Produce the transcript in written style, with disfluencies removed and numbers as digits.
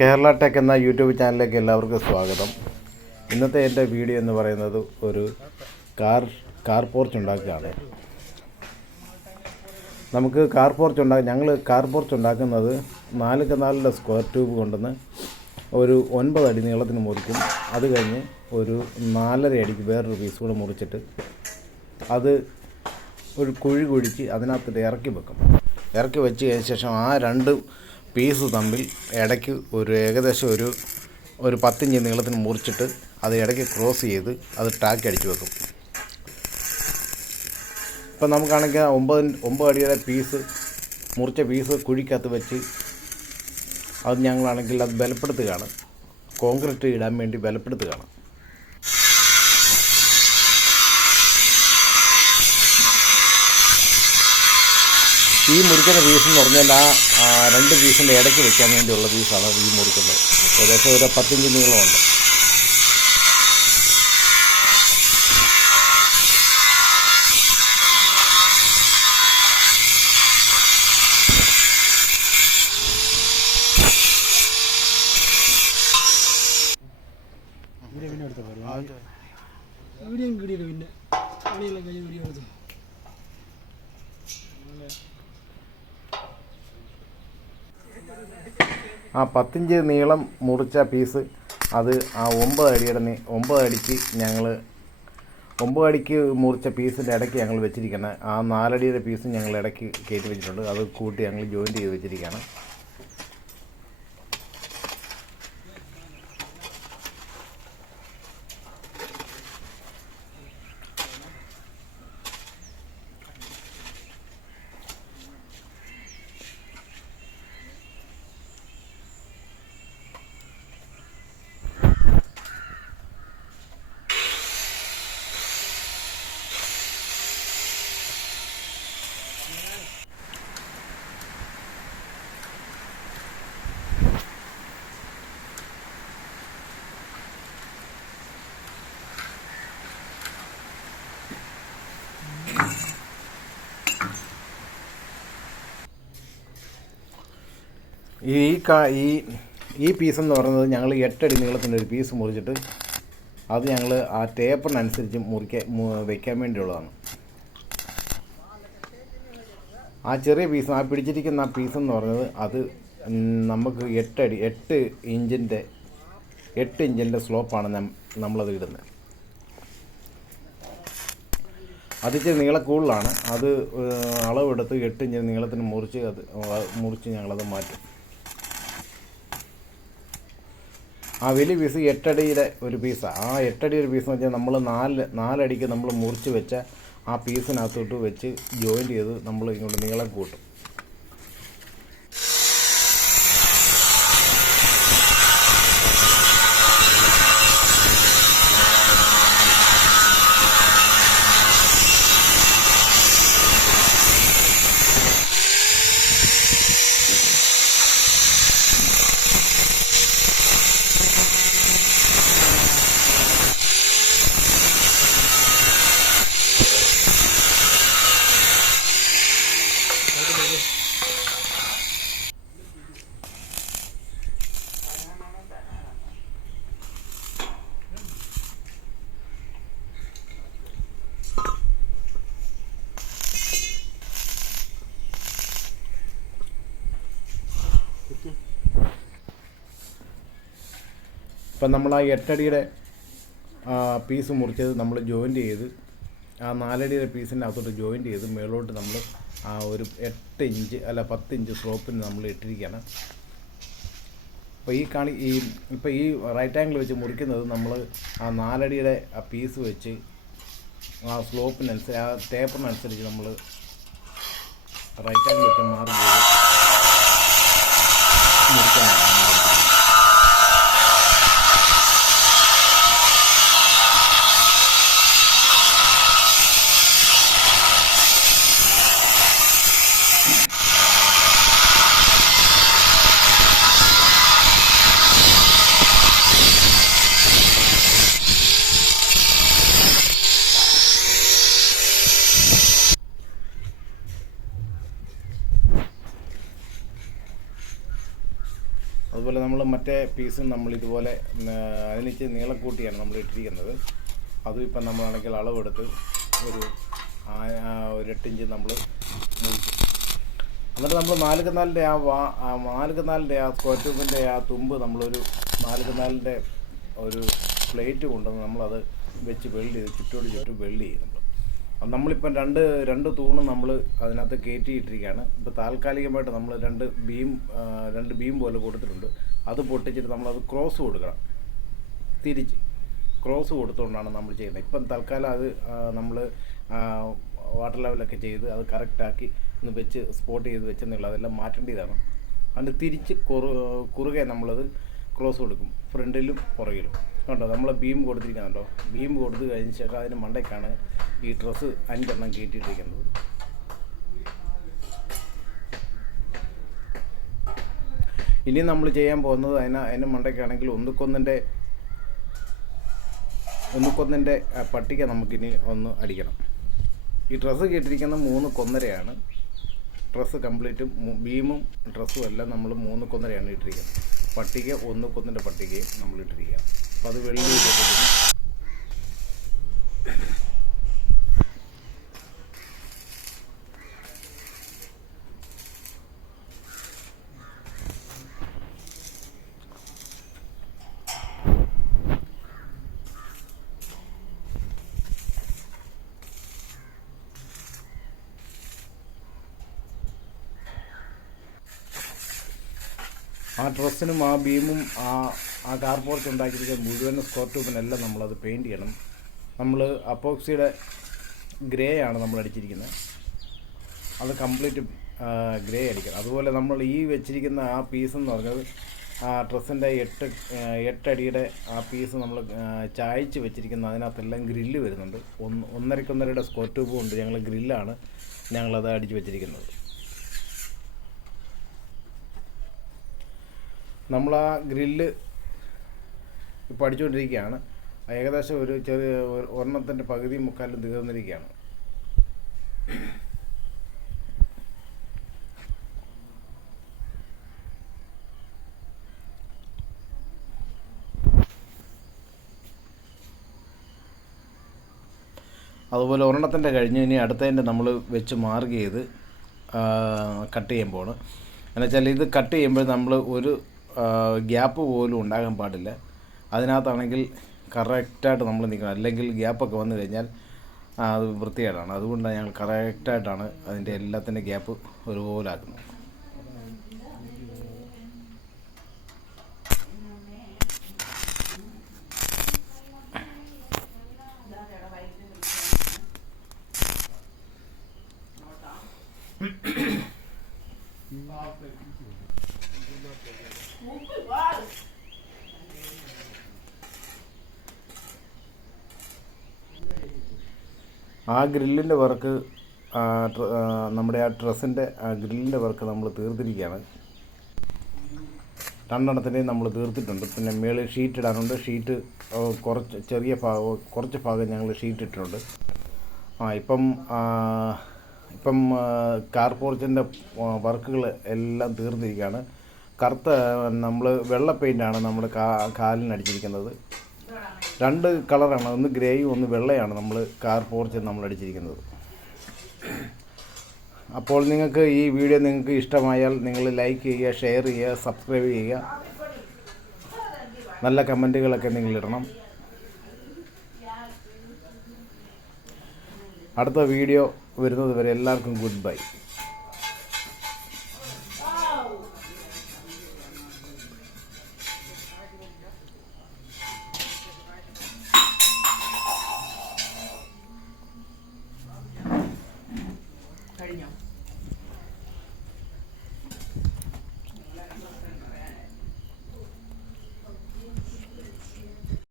Kerala tech എന്ന YouTube ചാനലിലേക്ക് എല്ലാവർക്കും സ്വാഗതം. ഇന്നത്തെ എൻ്റെ വീഡിയോ എന്ന് പറയുന്നത് ഒരു കാർ പോർച്ച് ഉണ്ടാക്കുകയാണ്. നമുക്ക് ഞങ്ങൾ കാർ പോർച്ച് ഉണ്ടാക്കുന്നത് 4x4 സ്ക്വയർ ട്യൂബ് കൊണ്ടുവന്ന് ഒരു 9 അടി നീളത്തിന് മുറിക്കും. അത് കഴിഞ്ഞ് ഒരു 4.5 അടിക്ക് വേറൊരു പീസ് കൂടെ മുറിച്ചിട്ട് അത് ഒരു കുഴി കുഴിച്ച് അതിനകത്തിട്ട് ഇറക്കി വെക്കും. ഇറക്കി വെച്ച് കഴിഞ്ഞ ശേഷം ആ രണ്ട് പീസ് തമ്മിൽ ഇടയ്ക്ക് ഏകദേശം ഒരു 10 ഇഞ്ച് നീളത്തിന് മുറിച്ചിട്ട് അത് ഇടയ്ക്ക് ക്രോസ് ചെയ്ത് അത് ടാക്ക് അടിച്ച് വെക്കും. ഇപ്പം നമുക്കാണെങ്കിൽ 9 അടിയുടെ മുറിച്ച പീസ് കുഴിക്കകത്ത് വെച്ച് അത് ഞങ്ങളാണെങ്കിൽ അത് ബലപ്പെടുത്തുകയാണ്, കോൺക്രീറ്റ് ഇടാൻ വേണ്ടി ബലപ്പെടുത്തുകയാണ്. ഈ മുറിക്കുന്ന പീസ് എന്ന് പറഞ്ഞാൽ ആ രണ്ട് പീസിൻ്റെ ഇടയ്ക്ക് വെക്കാൻ വേണ്ടിയുള്ള പീസാണ് ഈ മുറിക്കുന്നത്. ഏകദേശം ഒരു 10 ഇഞ്ച് നീളമുണ്ട്. ആ 10 ഇഞ്ച് നീളം മുറിച്ച പീസ് അത് ആ 9 അടിക്ക് ഞങ്ങൾ 9 അടിക്ക് മുറിച്ച പീസിൻ്റെ ഇടയ്ക്ക് ഞങ്ങൾ വെച്ചിരിക്കുകയാണ്. ആ 4 അടിയുടെ പീസ് ഞങ്ങൾ ഇടയ്ക്ക് കയറ്റി വെച്ചിട്ടുണ്ട്. അത് കൂട്ടി ഞങ്ങൾ ജോയിൻ്റ് ചെയ്ത് വെച്ചിരിക്കുകയാണ്. ഈ പീസെന്ന് പറയുന്നത് ഞങ്ങൾ 8 അടി നീളത്തിൻ്റെ ഒരു പീസ് മുറിച്ചിട്ട് അത് ഞങ്ങൾ ആ ടേപ്പറിനനുസരിച്ച് വയ്ക്കാൻ വേണ്ടിയുള്ളതാണ്. ആ ചെറിയ പീസ്, ആ പിടിച്ചിരിക്കുന്ന ആ പീസെന്ന് പറയുന്നത് അത് നമുക്ക് 8 ഇഞ്ചിൻ്റെ സ്ലോപ്പാണ് നമ്മളത് ഇടുന്നത്. അതിച്ച് നീളം കൂടുതലാണ്. അത് അളവെടുത്ത് 8 ഇഞ്ച് നീളത്തിന് മുറിച്ച് ഞങ്ങളത് മാറ്റും. ആ വലിയ പീസ് 8 അടിയുടെ ഒരു പീസാണ്. ആ 8 അടിയുടെ പീസ് എന്ന് വെച്ചാൽ നമ്മൾ 4 അടിക്ക് നമ്മൾ മുറിച്ച് വെച്ച ആ പീസിനകത്തോട്ട് വെച്ച് ജോയിൻ്റ് ചെയ്ത് നമ്മൾ ഇങ്ങോട്ട് നീളം കൂട്ടും. ഇപ്പം നമ്മൾ ആ 8 അടിയുടെ പീസ് മുറിച്ചത് നമ്മൾ ജോയിൻ്റ് ചെയ്ത് ആ 4 അടിയുടെ പീസിൻ്റെ അകത്തോട്ട് ജോയിൻ്റ് ചെയ്ത് മേളോട്ട് നമ്മൾ ആ ഒരു 8 ഇഞ്ച് അല്ല 10 ഇഞ്ച് സ്ലോപ്പിന് നമ്മൾ ഇട്ടിരിക്കുകയാണ്. അപ്പോൾ ഈ റൈറ്റ് ആംഗിൾ വെച്ച് മുറിക്കുന്നത് നമ്മൾ ആ 4 അടിയുടെ ആ പീസ് വെച്ച് ആ സ്ലോപ്പിനനുസരിച്ച് ആ ടേപ്പറിനനുസരിച്ച് നമ്മൾ റൈറ്റ് ആംഗിൾ വെച്ച് മാർക്ക് ചെയ്ത് മുറിക്കാനാണ്. അതുപോലെ നമ്മൾ മറ്റേ പീസും നമ്മളിതുപോലെ അതിനിച്ച് നീളം കൂട്ടിയാണ് നമ്മൾ ഇട്ടിരിക്കുന്നത്. അതും ഇപ്പം നമ്മളാണെങ്കിൽ അളവെടുത്ത് ഒരു 8 ഇഞ്ച് നമ്മൾ മുറിക്കും. എന്നിട്ട് നമ്മൾ 4x4-ൻ്റെ ആ സ്ക്വയർ ട്യൂബിൻ്റെ ആ തുമ്പ് നമ്മളൊരു 4x4-ൻ്റെ ഒരു പ്ലേറ്റ് കൊണ്ടുവന്ന് നമ്മളത് വെച്ച് വെൽഡ് ചെയ്ത് ചുറ്റും വെൽഡ് ചെയ്യുന്നുണ്ട്. നമ്മളിപ്പം രണ്ട് തൂണും നമ്മൾ അതിനകത്ത് കയറ്റിയിട്ടിരിക്കുകയാണ്. ഇപ്പോൾ താൽക്കാലികമായിട്ട് നമ്മൾ രണ്ട് ബീം പോലെ കൊടുത്തിട്ടുണ്ട്. അത് പൊട്ടിച്ചിട്ട് നമ്മളത് ക്രോസ് കൊടുക്കണം. തിരിച്ച് ക്രോസ് കൊടുത്തുകൊണ്ടാണ് നമ്മൾ ചെയ്യുന്നത്. ഇപ്പം തൽക്കാലം അത് നമ്മൾ വാട്ടർ ലെവലൊക്കെ ചെയ്ത് അത് കറക്റ്റാക്കി ഒന്ന് വെച്ച് സ്പോട്ട് ചെയ്ത് വെച്ചെന്നുള്ളൂ. അതെല്ലാം മാറ്റേണ്ടതാണ്. അതിൻ്റെ തിരിച്ച് കുറുകെ നമ്മളത് ക്രോസ് കൊടുക്കും, ഫ്രണ്ടിലും പുറകിലും. കണ്ടോ, നമ്മൾ ബീം കൊടുത്തിരിക്കുന്നുണ്ടോ? ബീം കൊടുത്ത് കഴിഞ്ഞ ശേഷം അതിന് മണ്ടയ്ക്കാണ് ഈ ഡ്രസ്സ് 5 എണ്ണം കയറ്റിയിട്ടിരിക്കുന്നത്. ഇനി നമ്മൾ ചെയ്യാൻ പോകുന്നത് അതിന് മണ്ടയ്ക്കാണെങ്കിൽ ഒന്നുക്കൊന്നിൻ്റെ പട്ടിക നമുക്കിനി ഒന്ന് അടിക്കണം. ഈ ഡ്രസ്സ് കെട്ടിരിക്കുന്ന 3 കൊന്നരയാണ്. ഡ്രസ്സ് കംപ്ലീറ്റും ബീമും ഡ്രസ്സും എല്ലാം നമ്മൾ 3 കൊന്നരയാണ് ഇട്ടിരിക്കുന്നത്. പട്ടിക 1 കൊന്നിൻ്റെ പട്ടികയും നമ്മൾ ഇട്ടിരിക്കുക. അപ്പോൾ അത് വെള്ളി ചെയ്തിരിക്കുന്നു. ആ ഡ്രസ്സിനും ആ ബീമും ആ കാർ പോർച്ച് ഉണ്ടാക്കിയിരിക്കുന്ന മുഴുവൻ സ്ക്വയർ ട്യൂബിനെല്ലാം നമ്മളത് പെയിൻറ്റ് ചെയ്യണം. നമ്മൾ അപ്പോക്സിയുടെ ഗ്രേ ആണ് നമ്മൾ അടിച്ചിരിക്കുന്നത്. അത് കംപ്ലീറ്റ് ഗ്രേ അടിക്കണം. അതുപോലെ നമ്മൾ ഈ വെച്ചിരിക്കുന്ന ആ പീസെന്ന് പറഞ്ഞത് ആ ഡ്രസ്സിൻ്റെ 8 അടിയുടെ ആ പീസ് നമ്മൾ ചായച്ച് വെച്ചിരിക്കുന്ന അതിനകത്തെല്ലാം ഗ്രില്ല് വരുന്നുണ്ട്. 1.5 സ്ക്വയർ ട്യൂബും ഉണ്ട്. ഗ്രില്ലാണ് ഞങ്ങളത് അടിച്ച് വെച്ചിരിക്കുന്നത്. നമ്മൾ ആ ഗ്രില്ല് ഇപ്പോൾ അടിച്ചുകൊണ്ടിരിക്കുകയാണ്. ഏകദേശം ഒരു ചെറിയ ഒരെണ്ണത്തിൻ്റെ പകുതി മുക്കാലും തീർന്നിരിക്കുകയാണ്. അതുപോലെ ഒരെണ്ണത്തിൻ്റെ കഴിഞ്ഞ് ഇനി അടുത്തതിൻ്റെ നമ്മൾ വെച്ച് മാർക്ക് ചെയ്ത് കട്ട് ചെയ്യാൻ പോകണം. എന്നുവെച്ചാൽ ഇത് കട്ട് ചെയ്യുമ്പോൾ നമ്മൾ ഒരു ഗ്യാപ്പ് പോലും ഉണ്ടാകാൻ പാടില്ല. അതിനകത്താണെങ്കിൽ കറക്റ്റായിട്ട് നമ്മൾ നിൽക്കണം. അല്ലെങ്കിൽ ഗ്യാപ്പൊക്കെ വന്നു കഴിഞ്ഞാൽ അത് വൃത്തികേടാണ്. അതുകൊണ്ടാണ് ഞങ്ങൾ കറക്റ്റായിട്ടാണ് അതിൻ്റെ എല്ലാത്തിൻ്റെ ഗ്യാപ്പ് ഒരുപോലെ ആക്കുന്നത്. ആ ഗ്രില്ലിൻ്റെ വർക്ക് നമ്മുടെ ആ ഡ്രസ്സിൻ്റെ ഗ്രില്ലിൻ്റെ വർക്ക് നമ്മൾ തീർത്തിരിക്കുകയാണ്. 2 എണ്ണത്തിൻ്റെയും നമ്മൾ തീർത്തിട്ടുണ്ട്. പിന്നെ മേളിൽ ഷീറ്റ് ഇടാനുണ്ട്. ഷീറ്റ് കുറച്ച് ഭാഗം ഞങ്ങൾ ഷീറ്റ് ഇട്ടിട്ടുണ്ട്. ഇപ്പം കാർ പോർച്ചിൻ്റെ വർക്കുകൾ എല്ലാം തീർന്നിരിക്കുകയാണ്. നമ്മൾ വെള്ള പെയിൻ്റാണ് നമ്മൾ കാലിനടിച്ചിരിക്കുന്നത്. 2 കളറാണ്, ഒന്ന് ഗ്രേയും ഒന്ന് വെള്ളയാണ് നമ്മൾ കാർ പോർച്ച് നമ്മൾ അടിച്ചിരിക്കുന്നത്. അപ്പോൾ നിങ്ങൾക്ക് ഈ വീഡിയോ നിങ്ങൾക്ക് ഇഷ്ടമായാൽ നിങ്ങൾ ലൈക്ക് ചെയ്യുക, ഷെയർ ചെയ്യുക, സബ്സ്ക്രൈബ് ചെയ്യുക. നല്ല കമൻറ്റുകളൊക്കെ നിങ്ങളിടണം. അടുത്ത വീഡിയോ വരുന്നത് വരെ എല്ലാവർക്കും ഗുഡ് ബൈ. കഴിഞ്ഞോ?